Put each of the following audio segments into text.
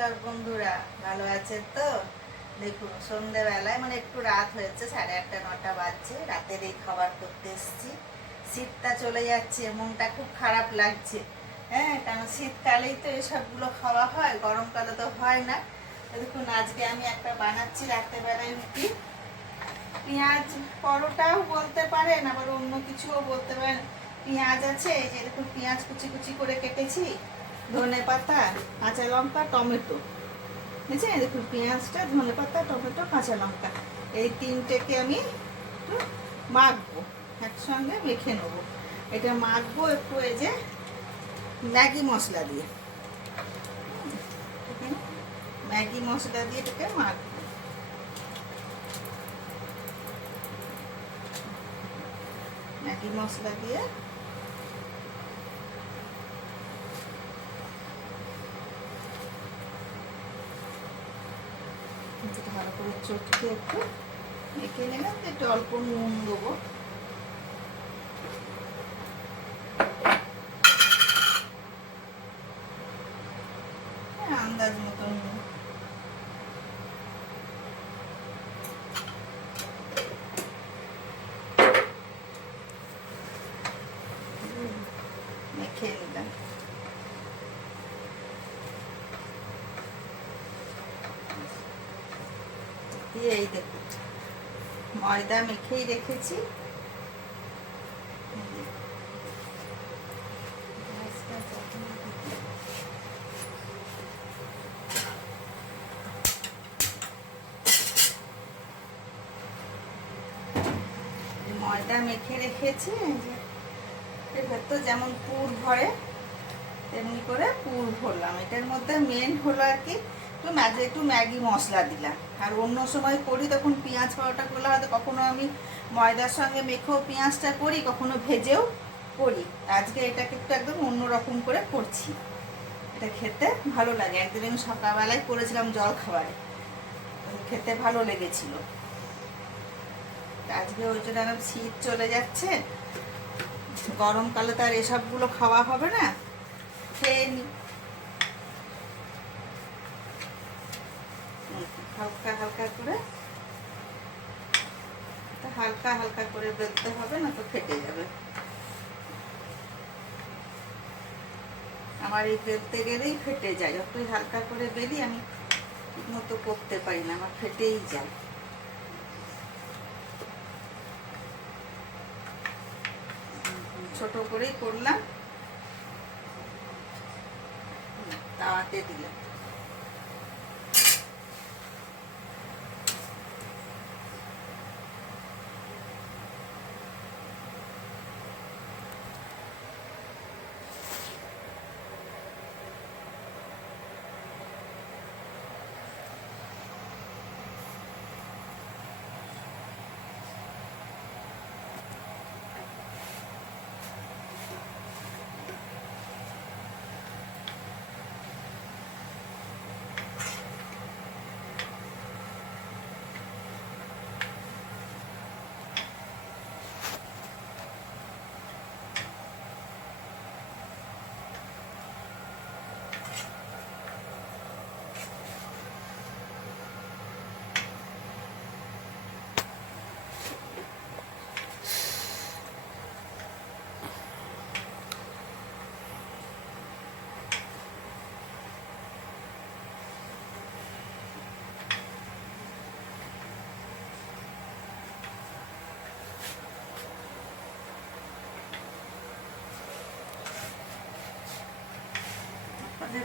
নমস্কার বন্ধুরা, ভালো আছেন তো? দেখুন, সন্ধ্যেবেলায় মানে একটু রাত হয়েছে, 8:30-9টা বাজছে। রাতের এই খাবার করতে এসেছি। শীতটা চলে যাচ্ছে, মনটা খুব খারাপ লাগছে। হ্যাঁ, কারণ শীতকালেই তো এসবগুলো খাওয়া হয়, গরমকালে তো হয় না। দেখুন, আজকে আমি একটা বানাচ্ছি রাত্রেবেলায় রুটি, পেঁয়াজ পরোটাও বলতে পারেন, আবার অন্য কিছুও বলতে পারেন। পেঁয়াজ আছে, এই যে দেখুন, পেঁয়াজ কুচি কুচি করে কেটেছি, ধনে পাতা, কাঁচা লঙ্কা, টমেটো। বুঝছেন? দেখুন, পেঁয়াজটা, ধনে পাতা, টমেটো, কাঁচা লঙ্কা, এই তিনটেকে আমি একটু মাখবো, একসঙ্গে মেখে নেবো। এটা মাখবো একটু এই যে ম্যাগি মশলা দিয়ে। ম্যাগি মশলা দিয়ে এটাকে মাখবো। ম্যাগি মশলা দিয়ে ভালো করে চটকে একটু মেখে নিলাম। একটু অল্প নুন দেবো, আন্দাজ মতন নুন। মেখে নিলাম। দিয়ে এই দেখুন, ময়দা মেখেই রেখেছি। ময়দা মেখে রেখেছি, এর ভেতর যেমন পুর ভরে তেমনি করে পুর ভরলাম। এটার মধ্যে মেন হলো আর কি, একটু ম্যাগি মশলা দিলাম। আর অন্য সময় করি তখন পেঁয়াজ পরোটা করলে হয়তো কখনো আমি ময়দার সঙ্গে মেখেও পেঁয়াজটা করি, কখনো ভেজেও করি। আজকে এটাকে একটু একদম অন্যরকম করে করছি। এটা খেতে ভালো লাগে। একদিন আমি সকালবেলায় করেছিলাম জল খাবারে, খেতে ভালো লেগেছিল। আজকে ওই জন্য শীত চলে যাচ্ছে, গরমকালে তো আর এসবগুলো খাওয়া হবে না, খেয়ে নি। হালকা হালকা করে, হালকা হালকা করে বেলতে হবে, না তো ফেটে যাবে। আমার এই বেলতে গেলেই ফেটে যায়। যতই হালকা করে বেলি আমি ঠিক মতো করতে পারি না, আমার ফেটেই যায়। ছোট করেই করলাম, তাওয়াতে দিলাম।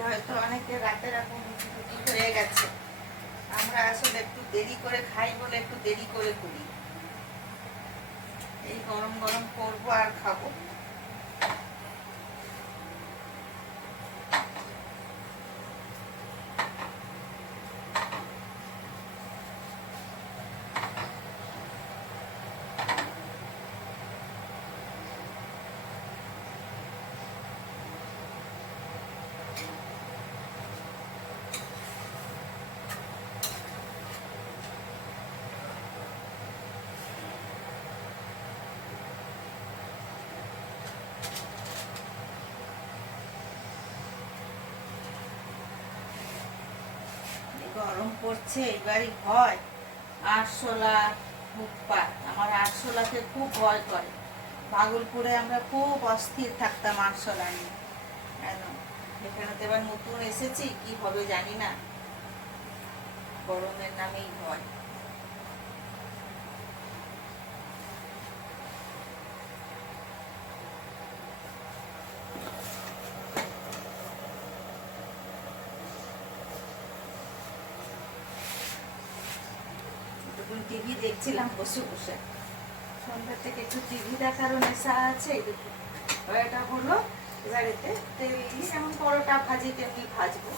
হয়তো অনেকে রাতের এখন রুটি হয়ে গেছে, আমরা আসলে একটু দেরি করে খাই বলে একটু দেরি করে করি। এই গরম গরম করবো আর খাবো। করছে এইবারই হয় আরশোলা উৎপাত। আমার আরশোলাকে খুব ভয় করে। ভাগলপুরে আমরা খুব অস্থির থাকতাম আরশোলা নিয়ে। একদম এখানে তো এবার নতুন এসেছি, কি হবে জানি না, গরমের নামেই ভয়। টিভি দেখছিলাম বসে বসে, সন্ধ্যা থেকে একটু টিভি দেখারও নেশা আছে। এটা হলো এবারেতে তেল দিয়ে যেমন পরোটা ভাজি তেমনি ভাজবো।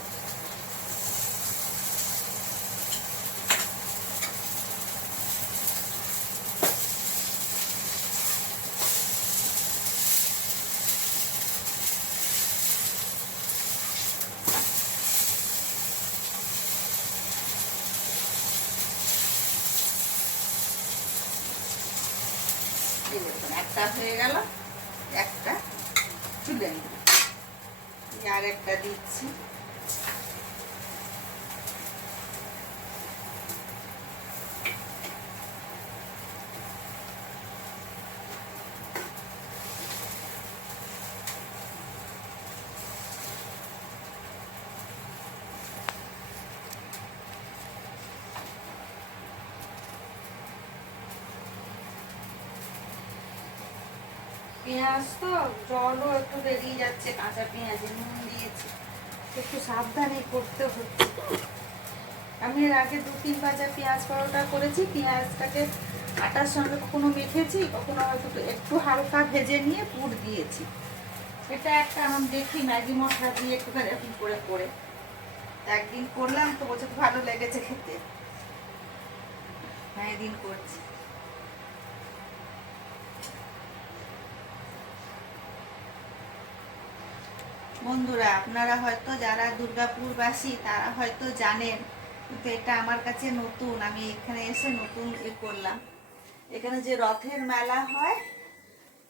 একটা হয়ে গেল, একটা তুলে নিই, আর একটা দিচ্ছি। পেঁয়াজ তো জলও একটু বেরিয়ে যাচ্ছে, কাঁচা পেঁয়াজে নুন দিয়েছি, একটু সাবধানে করতে হচ্ছে। আমি এর আগে 2-3 ভাজা পেঁয়াজ পরোটা করেছি। পেঁয়াজটাকে আটার সঙ্গে কখনো মেখেছি, কখনো হয়তো একটু হালকা ভেজে নিয়ে পুর দিয়েছি। এটা একটা আমি দেখি ম্যাগি মশলা দিয়ে একটুখানি এরকম করে করে একদিন করলাম তো বলছে ভালো লেগেছে খেতে, হ্যাঁ এদিন করছি। বন্ধুরা, আপনারা হয়তো যারা দুর্গাপুরবাসী তারা হয়তো জানেন, কিন্তু এটা আমার কাছে নতুন। আমি এখানে এসে নতুন করলাম। এখানে যে রথের মেলা হয়,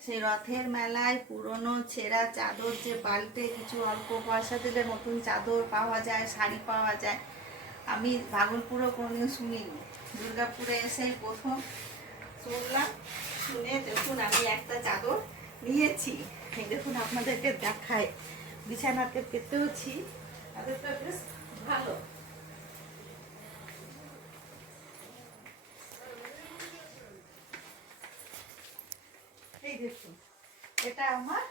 সেই রথের মেলায় পুরনো ছেঁড়া চাদর যে পাল্টে কিছু অল্প পয়সা দিলে নতুন চাদর পাওয়া যায়, শাড়ি পাওয়া যায়। আমি ভাগলপুরও কোনোদিন শুনিনি, দুর্গাপুরে এসেই প্রথম শুনলাম। শুনে দেখুন আমি একটা চাদর নিয়েছি, এই দেখুন আপনাদেরকে দেখায়, বিছানাতে পেতেওছি, চাদরটা বেশ ভালো। এই দেখুন, এটা আমার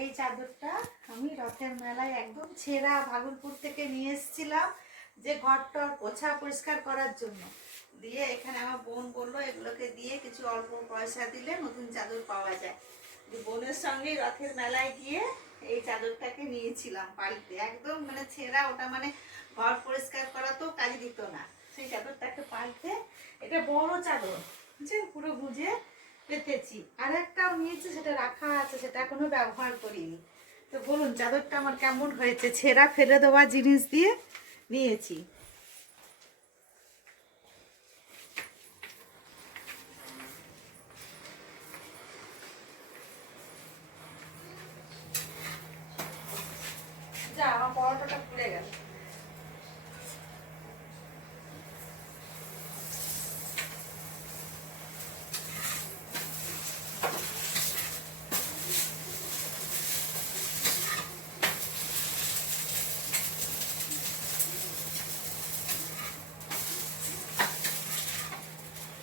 এই চাদরটা আমি রথের মেলায় একদম ছেঁড়া ভাগলপুর থেকে নিয়ে এসেছিলাম, যে ঘরটর পোছা পরিষ্কার করার জন্য। দিয়ে এখানে আমার বোন বললো এগুলোকে দিয়ে কিছু অল্প পয়সা দিলে নতুন চাদর পাওয়া যায়। বোনের সঙ্গে রথের মেলায় গিয়ে এই চাদরটাকে নিয়েছিলাম পাল্টে, একদম মানে ছেঁড়া, ওটা মানে ঘর পরিষ্কার করা তো কাজে দিত না। সেই চাদরটাকে পাল্টে, এটা বড় চাদর বুঝছেন, পুরো গুজে পেতেছি। আর একটাও নিয়েছি, সেটা রাখা আছে, সেটা এখনো ব্যবহার করিনি। তো বলুন চাদরটা আমার কেমন হয়েছে, ছেঁড়া ফেলে দেওয়া জিনিস দিয়ে নিয়েছি। যা, আমার পরোটাটা পুড়ে গেল।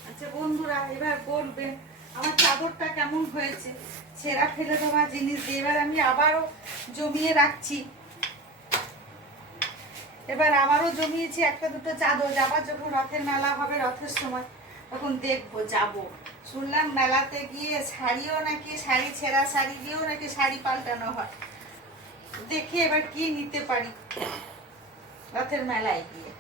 আচ্ছা বন্ধুরা, এবার বলবেন আমার চাদরটা কেমন হয়েছে, ছেঁড়া ফেলে দেওয়া জিনিস দিয়ে। এবার আমি আবারও জমিয়ে রাখছি, এবার আবারও জমিয়েছি একটা দুটো চাদর, আবার যখন রথের মেলা হবে, রথের সময় তখন দেখবো, যাব। শুনলাম মেলাতে গিয়ে শাড়িও নাকি, শাড়ি ছেঁড়া শাড়ি দিয়েও নাকি শাড়ি পাল্টানো হয়। দেখি এবার কি নিতে পারি রথের মেলায় গিয়ে।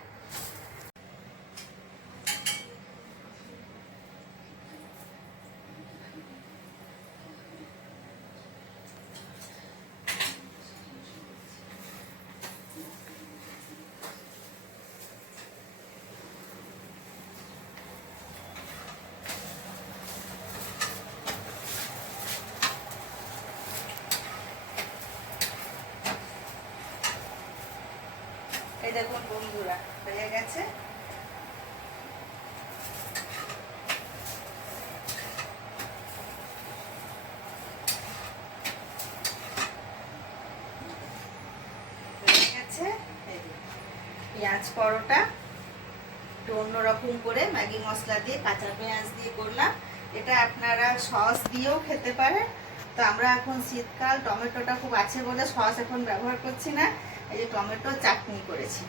এই দেখুন বন্ধুরা হয়ে গেছে। পেঁয়াজ পরোটা একটু অন্যরকম করে ম্যাগি মশলা দিয়ে কাঁচা পেঁয়াজ দিয়ে করলাম। এটা আপনারা সস দিয়েও খেতে পারেন। তো আমরা এখন শীতকাল, টমেটোটা খুব আছে বলে সস এখন ব্যবহার করছি না। এই যে টমেটো চাটনি করেছি,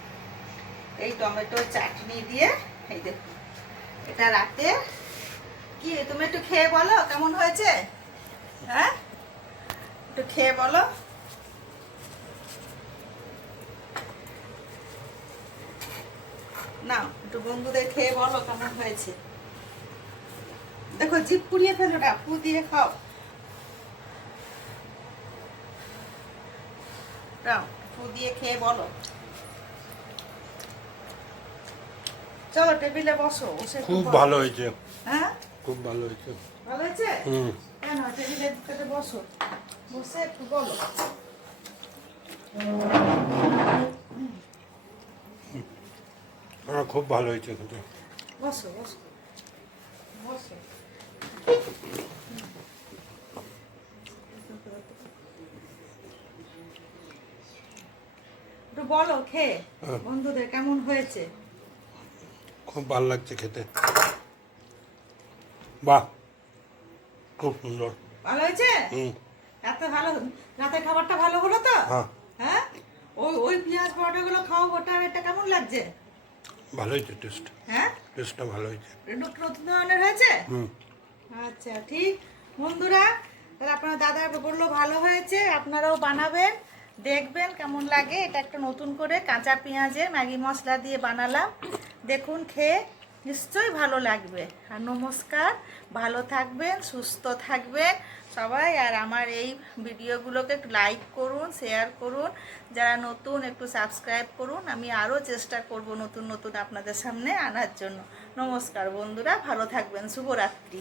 এই টমেটো চাটনি দিয়ে এই দেখুন এটা রাতে। কি তুমি একটু খেয়ে বলো কেমন হয়েছে? হ্যাঁ, একটু খেয়ে বলো। না, একটু বন্ধুদের খেয়ে বলো কেমন হয়েছে। দেখো জিভ পুড়িয়ে ফেলো না, ফু দিয়ে খাও। দাও, ফু দিয়ে খেয়ে বলো। চলো টেবিলে বসো, বসে খুব ভালো হয়েছে। হ্যাঁ, খুব ভালো হয়েছে। ভালো হয়েছে? কেন টেবিলের কাছে বসো, বসে একটু বলো। খুব ভালো হয়েছে খেতে। বসো বসো বসো। একটু বলো খেয়ে বন্ধুদের কেমন হয়েছে। খুব ভালো লাগছে খেতে। বাহ, খুব সুন্দর। ভালো হয়েছে? এত ভালো, রাতের খাবারটা ভালো হলো তো? হ্যাঁ, ওই ওই পেঁয়াজ পরোটাগুলো খাও, ওটা এটা কেমন লাগছে? ভালো হয়েছে টেস্ট। হ্যাঁ, টেস্টটা ভালো হয়েছে। নতুন ধরনের হয়েছে। আচ্ছা ঠিক বন্ধুরা, তাহলে আপনার দাদা বললো ভালো হয়েছে, আপনারাও বানাবেন, দেখবেন কেমন লাগে। এটা একটা নতুন করে কাঁচা পেঁয়াজের ম্যাগি মশলা দিয়ে বানালাম, দেখুন খেয়ে নিশ্চয়ই ভালো লাগবে। আর নমস্কার, ভালো থাকবেন, সুস্থ থাকবেন সবাই। আর আমার এই ভিডিওগুলোকে একটু লাইক করুন, শেয়ার করুন, যারা নতুন একটু সাবস্ক্রাইব করুন। আমি আরও চেষ্টা করব নতুন নতুন আপনাদের সামনে আনার জন্য। নমস্কার বন্ধুরা, ভালো থাকবেন, শুভরাত্রি।